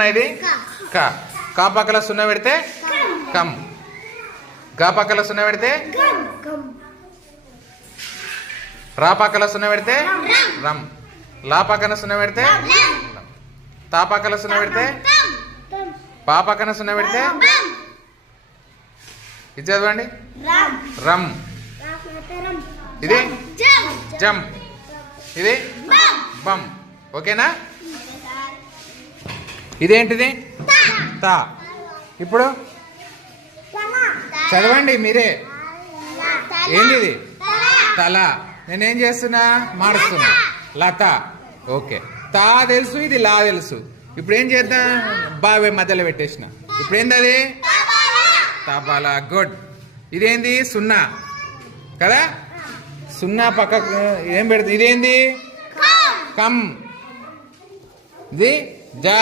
నాన్న ఇది కా. కా పక్కల సున్నా పెడితే కమ్. గా పక్కల సున్నా పెడితే రా పక్కల సున్నా పెడితే రమ్. లా పక్కన సున్నా పెడితే తా పక్కల సున్నా పెడితే పా పక్కన సున్నా పెడితే ఇది చదవండి రమ్. ఇది జమ్. ఇది బమ్. ఓకేనా? ఇదేంటిది తా. ఇప్పుడు చదవండి మీరే. ఏంది ఇది తల. నేనేం చేస్తున్నా? మారుస్తున్నా. లత. ఓకే. తా తెలుసు, ఇది లా తెలుసు. ఇప్పుడు ఏం చేద్దాం? బావే మధ్యలో పెట్టేసిన. ఇప్పుడు ఏంది అది? తబలా. గుడ్. ఇదేంది? సున్నా కదా. సున్నా పక్కకు ఏం పెడుతుంది? ఇదేంది? కమ్. ఇది జా.